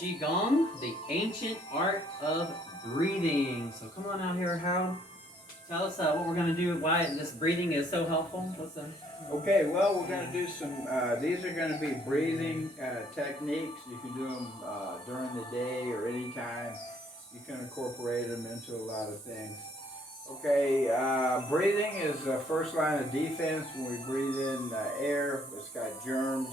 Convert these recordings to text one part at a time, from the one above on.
Gong, the ancient art of breathing. So come on out here, Harold. Tell us what we're going to do, why this breathing is so helpful. What's the... Okay, well, we're going to do some, these are going to be breathing techniques. You can do them during the day or anytime. You can incorporate them into a lot of things. Okay, breathing is the first line of defense. When we breathe in air, it's got germs.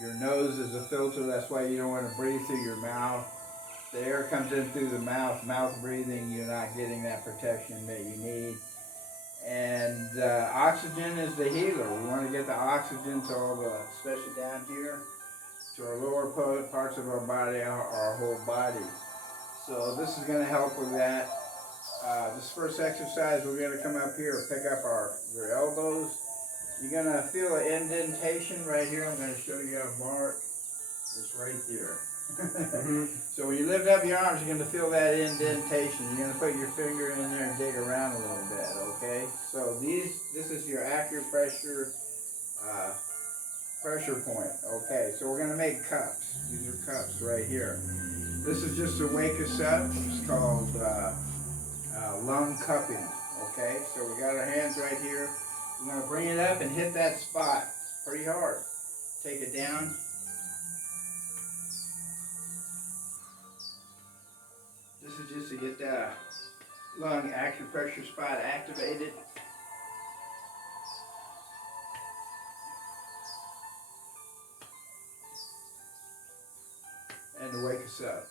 Your nose is a filter. That's why you don't want to breathe through your mouth. The air comes in through the mouth. Mouth breathing, you're not getting that protection that you need. And oxygen is the healer. We want to get the oxygen to all the, especially down here, to our lower parts of our body, our whole body. So this is going to help with that. This first exercise, we're going to come up here, pick up your elbows. You're going to feel an indentation right here. I'm going to show you a mark. It's right there. So when you lift up your arms, you're going to feel that indentation. You're going to put your finger in there and dig around a little bit, okay? So this is your acupressure pressure point, okay? So we're going to make cups. These are cups right here. This is just to wake us up. It's called lung cupping, okay? So we got our hands right here. We're going to bring it up and hit that spot pretty hard. Take it down. This is just to get the lung acupressure spot activated. And to wake us up.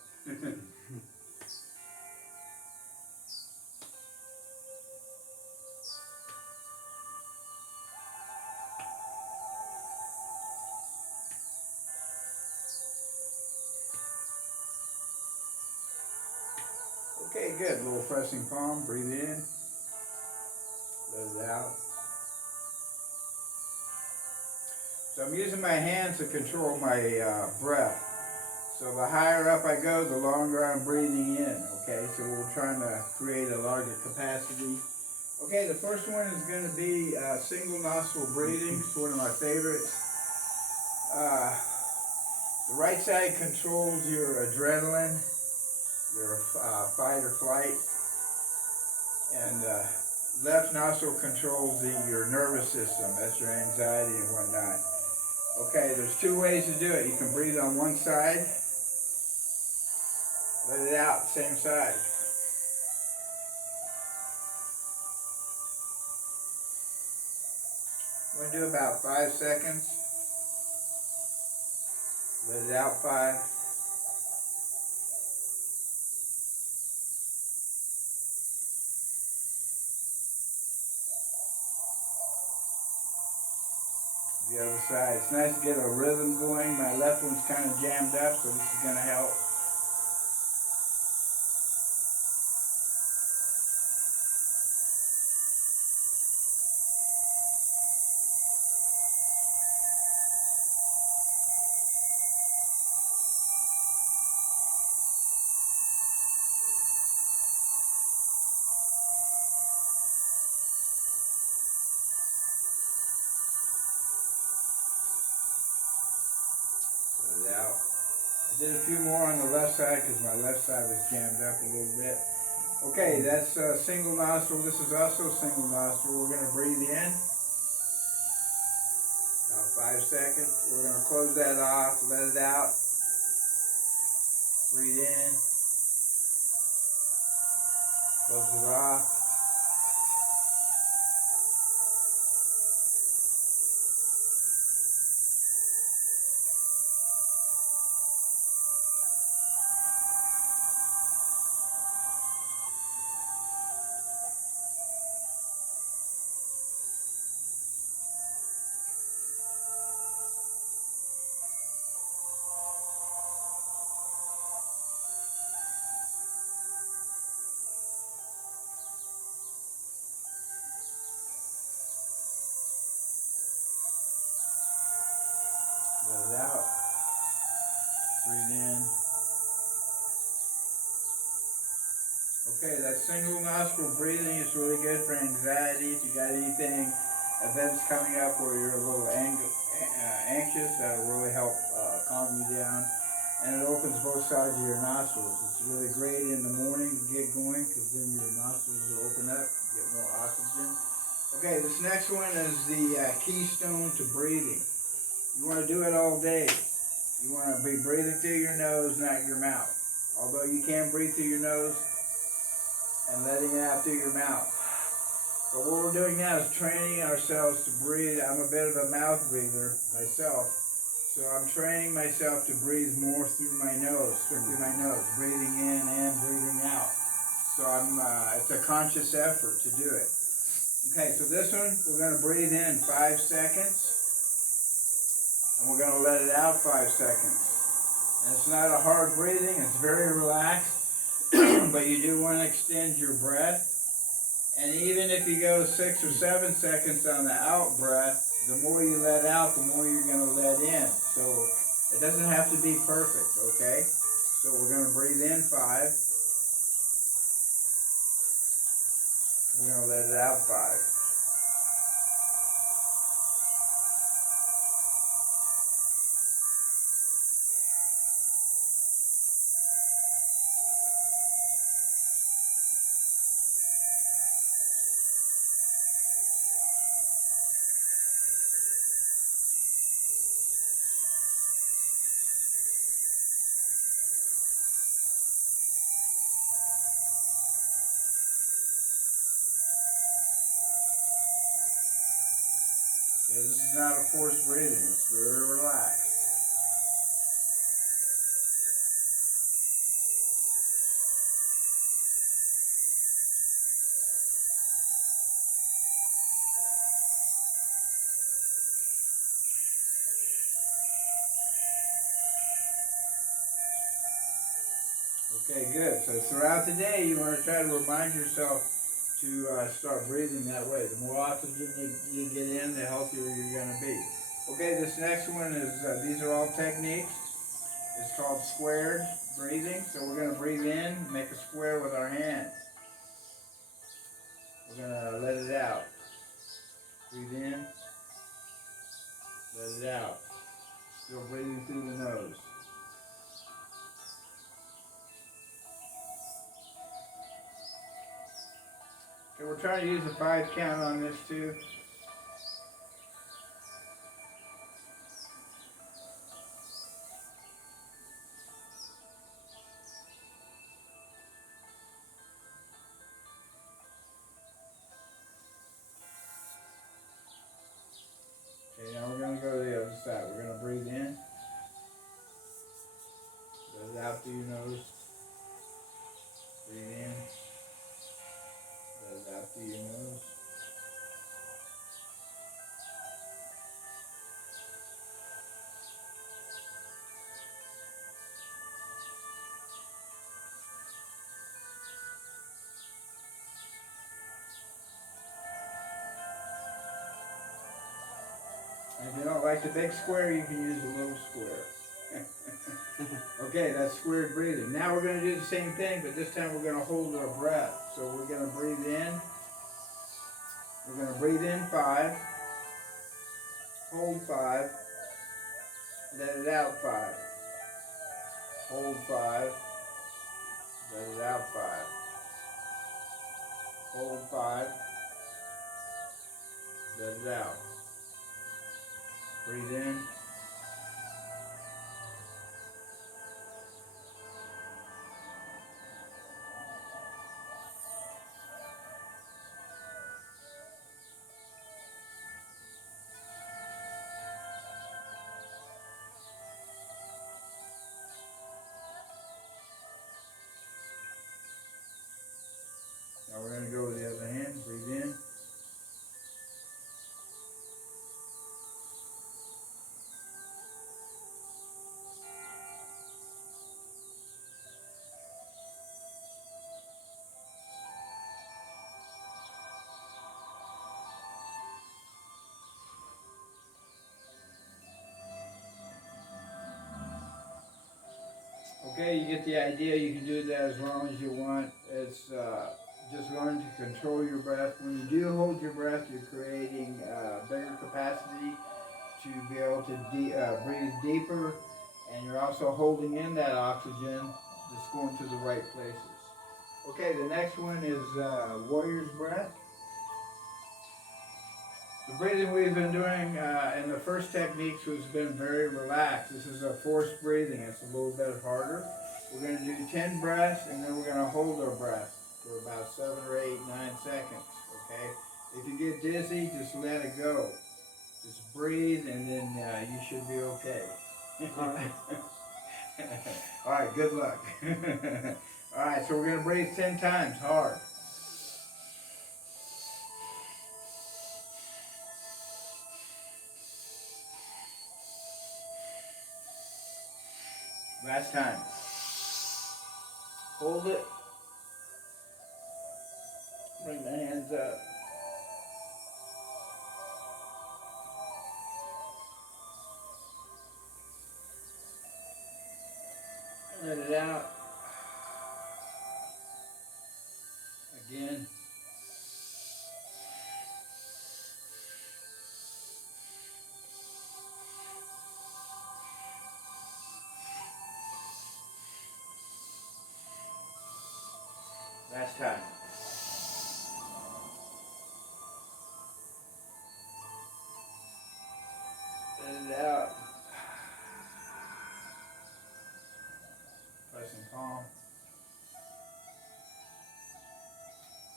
Okay, good. A little pressing palm. Breathe in. Let it out. So I'm using my hands to control my breath. So the higher up I go, the longer I'm breathing in. Okay, so we're trying to create a larger capacity. Okay, the first one is going to be single nostril breathing. It's one of my favorites. The right side controls your adrenaline, your fight or flight, and left nostril controls your nervous system. That's your anxiety and whatnot. Okay, there's two ways to do it. You can breathe on one side, let it out, same side. We're going to do about 5 seconds. Let it out 5. The other side. It's nice to get a rhythm going. My left one's kind of jammed up, so this is going to help. Let it out. I did a few more on the left side because my left side was jammed up a little bit. Okay, that's single nostril. This is also single nostril. We're going to breathe in. About 5 seconds. We're going to close that off, let it out. Breathe in. Close it off. Let it out. Breathe in. Okay, that single nostril breathing is really good for anxiety. If you got anything, events coming up where you're a little anxious, that'll really help calm you down. and it opens both sides of your nostrils. It's really great in the morning to get going because then your nostrils will open up, you get more oxygen. Okay, this next one is the Keystone to breathing. You want to do it all day. You want to be breathing through your nose, not your mouth. Although you can breathe through your nose and letting it out through your mouth. But what we're doing now is training ourselves to breathe. I'm a bit of a mouth breather myself, so I'm training myself to breathe more through my nose, strictly my nose, breathing in and breathing out. So it's a conscious effort to do it. Okay, so this one, we're going to breathe in 5 seconds, and we're going to let it out 5 seconds. And it's not a hard breathing, it's very relaxed, but you do want to extend your breath. And even if you go 6 or 7 seconds on the out breath, the more you let out, the more you're going to let in. So it doesn't have to be perfect, okay? So we're going to breathe in 5. We're going to let it out 5. Okay, this is not a forced breathing, it's very relaxed. Okay, good. So throughout the day, you want to try to remind yourself to start breathing that way. The more oxygen you get in, the healthier you're going to be. Okay, this next one is, these are all techniques. It's called squared breathing. So we're going to breathe in, make a square with our hands. We're going to let it out. Breathe in, let it out. Still breathing through the nose. Okay, we're trying to use a 5 count on this too. Okay, now we're going to go to the other side. We're going to breathe in, let it out through your nose. Breathe in, let it out through your nose. And if you don't like the big square, you can use a little square. Okay, that's squared breathing. Now we're going to do the same thing, but this time we're going to hold our breath. So we're going to breathe in. We're going to breathe in 5. Hold 5. Let it out 5. Hold 5. Let it out 5. Hold 5. Let it out. Breathe in. Now we're going to go with the other hand. Breathe in. Okay, you get the idea. You can do that as long as you want. It's just learn to control your breath. When you do hold your breath, you're creating bigger capacity to be able to breathe deeper And you're also holding in that oxygen that's going to the right places. Okay, the next one is warrior's breath. The breathing we've been doing in the first techniques has been very relaxed. This is a forced breathing. It's a little bit harder. We're going to do 10 breaths, and then we're going to hold our breath for about 7 or 8, 9 seconds, okay? If you get dizzy, just let it go. Just breathe, and then you should be okay. All right, good luck. All right, so we're going to breathe 10 times, hard. Last time. Hold it. Bring the hands up. Let it out. Again. Last time. Let it out. Nice and calm.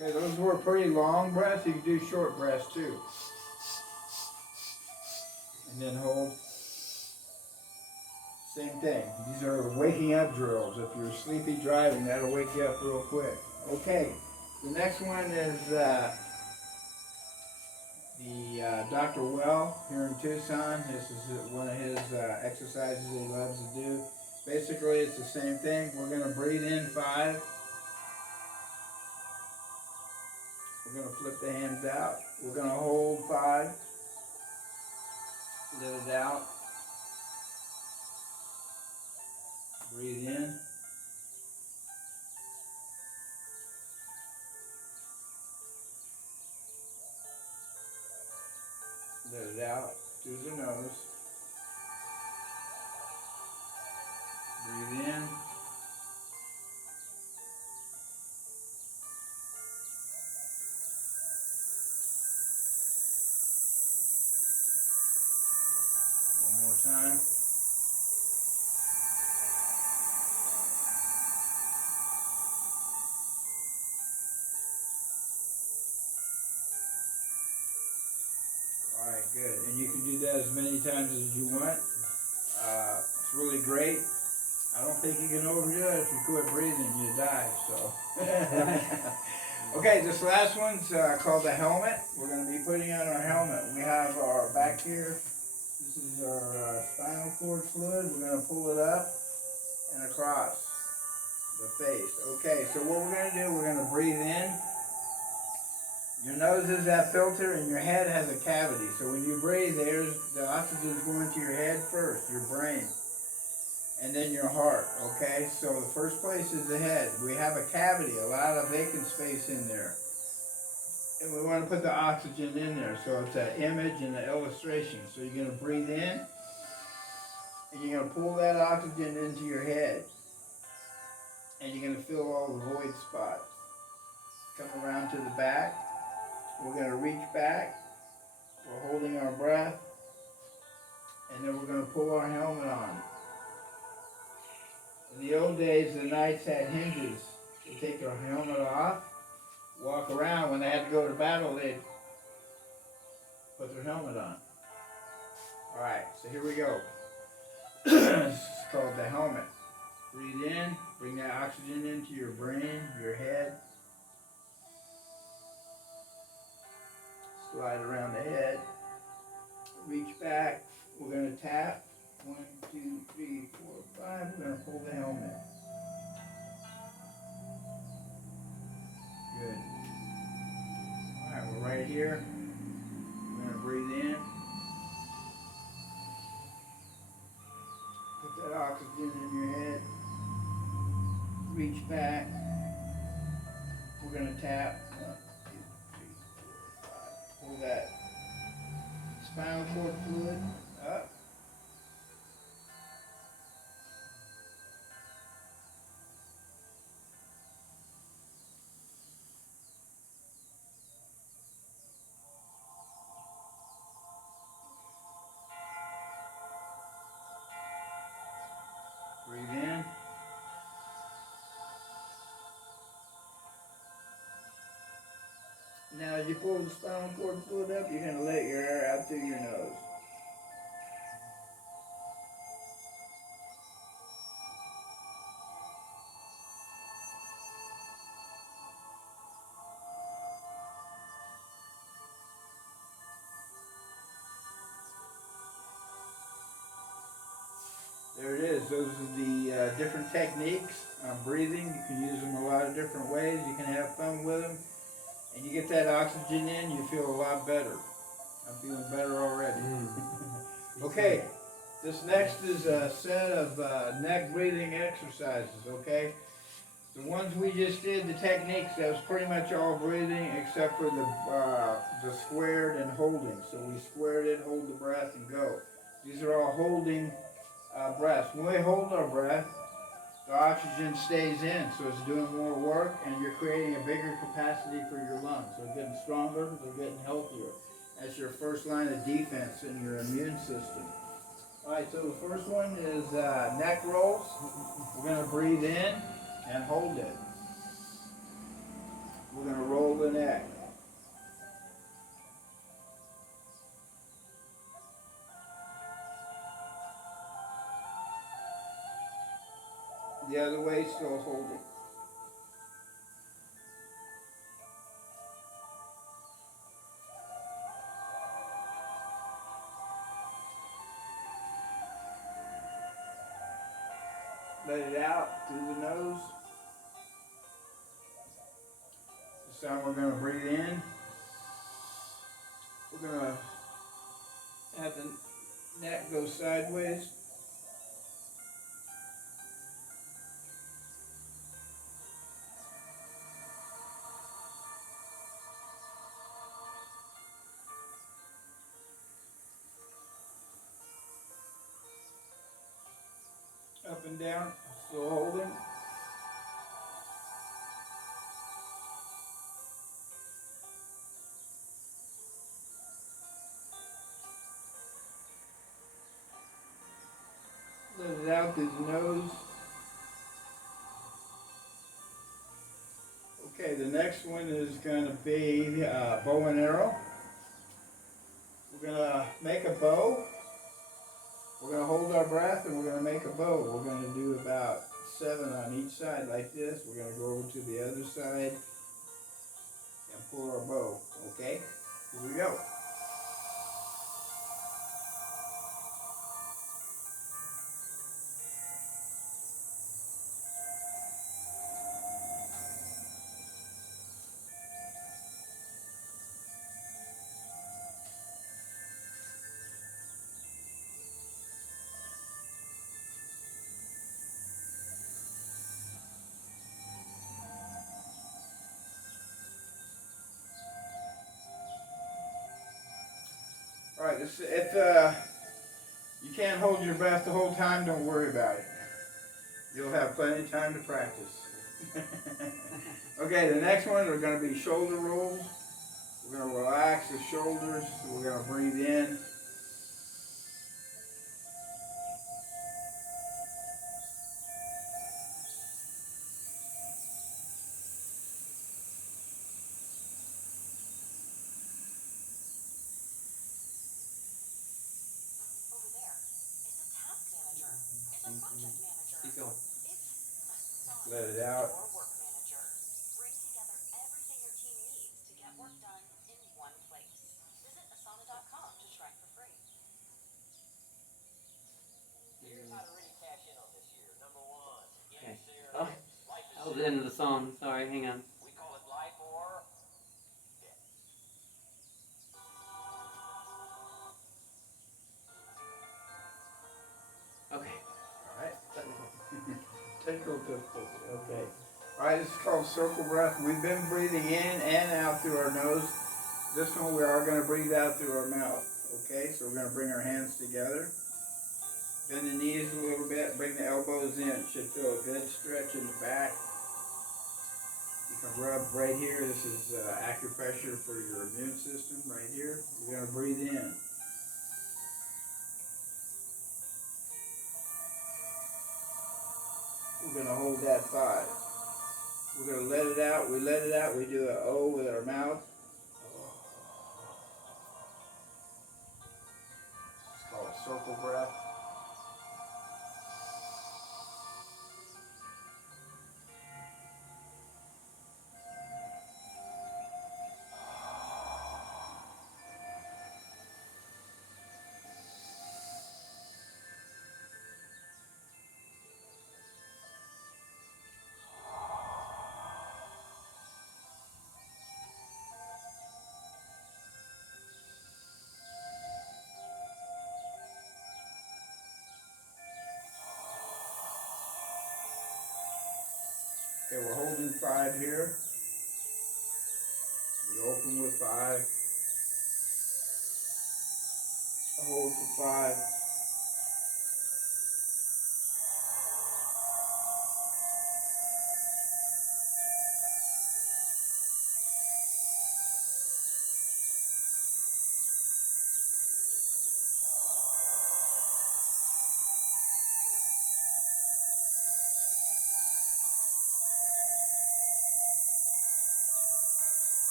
Okay, those were pretty long breaths. You can do short breaths too. And then hold. Same thing. These are waking up drills. If you're sleepy driving, that'll wake you up real quick. Okay, the next one is the Dr. Well here in Tucson. This is one of his exercises he loves to do. Basically, it's the same thing. We're going to breathe in 5. We're going to flip the hands out. We're going to hold 5. Let it out. Breathe in. Let it out through the nose. Breathe in. One more time. Alright, good. And you can do that as many times as you want. It's really great. I don't think you can overdo it. If you quit breathing, you die, so. Okay, this last one's called the helmet. We're going to be putting on our helmet. We have our back here. This is our spinal cord fluid. We're going to pull it up and across the face. Okay, so what we're going to do, we're going to breathe in. Your nose is that filter and your head has a cavity. So when you breathe, the oxygen is going to your head first, your brain, and then your heart, okay? So the first place is the head. We have a cavity, a lot of vacant space in there. And we want to put the oxygen in there. So it's an image and an illustration. So you're going to breathe in, and you're going to pull that oxygen into your head. And you're going to fill all the void spots. Come around to the back. We're going to reach back. We're holding our breath. And then we're going to pull our helmet on. In the old days, the knights had hinges. They'd take their helmet off, walk around. When they had to go to battle, they'd put their helmet on. All right, so here we go. This is called the helmet. Breathe in, bring that oxygen into your brain, your head. Slide around the head. Reach back. We're going to tap. 1, 2, 3, 4, 5. We're going to pull the helmet. Good. All right, we're right here. We're going to breathe in. Put that oxygen in your head. Reach back. We're going to tap. 1, 2, 3, 4, 5. Pull that spinal cord fluid up. Now as you pull the spinal cord fluid up, you're going to let your air out through your nose. There it is. Those are the different techniques on breathing. You can use them a lot of different ways. You can have fun with them. And you get that oxygen in, you feel a lot better. I'm feeling better already. Okay, this next is a set of neck breathing exercises, okay? The ones we just did, the techniques, that was pretty much all breathing except for the squared and holding. So we squared it, hold the breath, and go. These are all holding breaths. When we hold our breath, the oxygen stays in, so it's doing more work, and you're creating a bigger capacity for your lungs. They're getting stronger, they're getting healthier. That's your first line of defense in your immune system. All right, so the first one is neck rolls. We're going to breathe in and hold it. We're going to roll the neck. The other way, still holding. Let it out through the nose. This time we're going to breathe in. We're going to have the neck go sideways. Up and down, still holding. Let it out through the nose. Okay, the next one is going to be bow and arrow. We're going to make a bow. We're going to hold our breath and we're going to make a bow. We're going to do about 7 on each side like this. We're going to go over to the other side and pull our bow. Okay? Here we go. All right, if you can't hold your breath the whole time, don't worry about it. You'll have plenty of time to practice. Okay, the next one are going to be shoulder rolls. We're going to relax the shoulders. We're going to breathe in. Keep going. Let it out. Bring together everything your team needs to get work done in one place. Visit asana.com to try for free. Here's how to really cash in on this year. Number 1, Okay. share. Oh, Life is that was the end of the song. Sorry, hang on. We call it life or death. Okay. All right. Technical difficulty. Okay. All right, this is called circle breath. We've been breathing in and out through our nose. This one we are going to breathe out through our mouth. Okay, so we're going to bring our hands together. Bend the knees a little bit. Bring the elbows in. Should feel a good stretch in the back. You can rub right here. This is acupressure for your immune system right here. We're going to breathe in. We're going to hold that 5. We're going to let it out. We let it out. We do an O with our mouth. circle breath. Okay, we're holding 5 here. We open with 5. Hold for 5.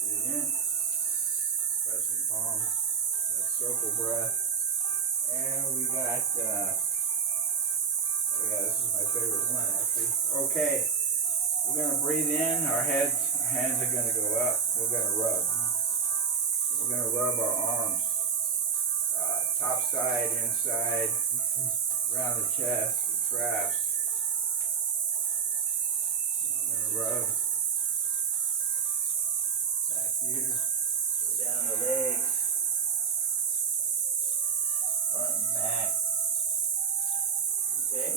Breathe in. Pressing palms. That's circle breath. And we got, oh yeah, this is my favorite one actually. Okay, we're gonna breathe in, our hands are gonna go up, we're gonna rub. We're gonna rub our arms, top side, inside, around the chest, the traps. We're gonna rub back here, go down the legs, front and back. Okay.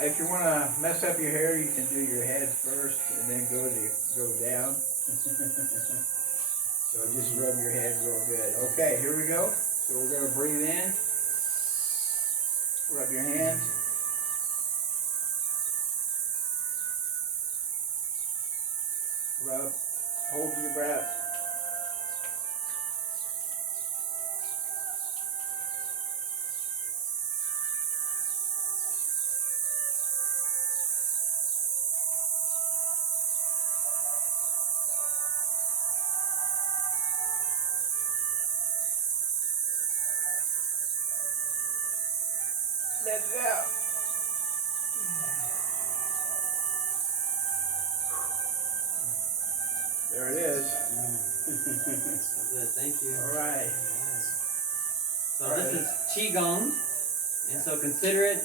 If you want to mess up your hair, you can do your head first and then go down. So just rub your head real good. Okay, here we go. So we're going to breathe in. Rub your hands. Rub. Hold your breath. Let it out. There it is. Good, thank you. All right. So this is Qigong, and so consider it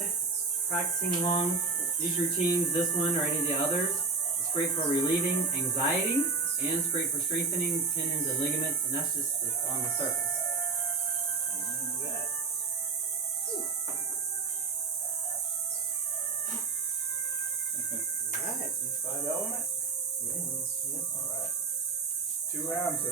practicing along these routines, this one or any of the others. It's great for relieving anxiety, and it's great for strengthening tendons and ligaments, and that's just on the surface. Amen to that. All right. 5 element? Yeah. All right. 2 rounds of that.